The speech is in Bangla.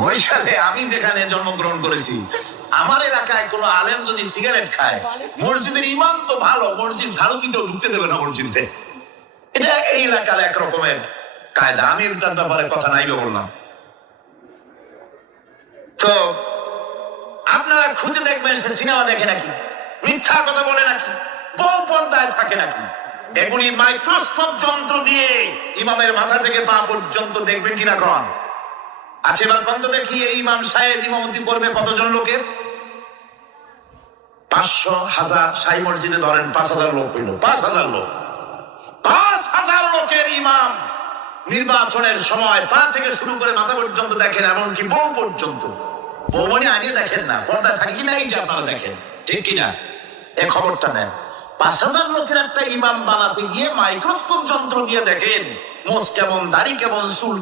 বরিশালে আমি যেখানে জন্মগ্রহণ করেছি, আমার এলাকায় কোন আলেম যদি সিগারেট খায়, মসজিদের ইমাম তো ভালো, মসজিদ ঝাড়ু দিতেও ঢুকতে দেবে না মসজিদে। এটা এই এলাকার এক রকমের কায়দা। আমি এটার ব্যাপারে কথা নাই বললাম। তো আপনারা খুঁজে দেখবেন সে সিনেমা দেখে নাকি, মিথ্যা কথা বলে নাকি, বউ পর্দায় থাকে নাকি। এগুলি মাইক্রোস্কোপ যন্ত্র দিয়ে ইমামের মাথা থেকে পা পর্যন্ত দেখবেন কিনা কন আছে। এবার কন্ত দেখি এই ইমাম সাহেব ইমামতি করবে কতজন লোকের? 500, 1000। সাই মসজিদে ধরেন 5000 লোক হইল, 5000 লোক। 5000 লোকের ইমাম নির্বাচনের সময় পা থেকে শুরু করে মাথা পর্যন্ত দেখেন, এমনকি বউ পর্যন্ত। বৌমনি আনিয়ে দেখেন না, পর্দা থাকি নাই যে আপনারা দেখেন, ঠিক কিনা? এই খবরটা নেন। 5000 লোকের একটা ইমাম বানাতে গিয়ে মাইক্রোস্কোপ যন্ত্র দিয়ে দেখেন মোষ কেমন, দাড়ি কেমন, চুল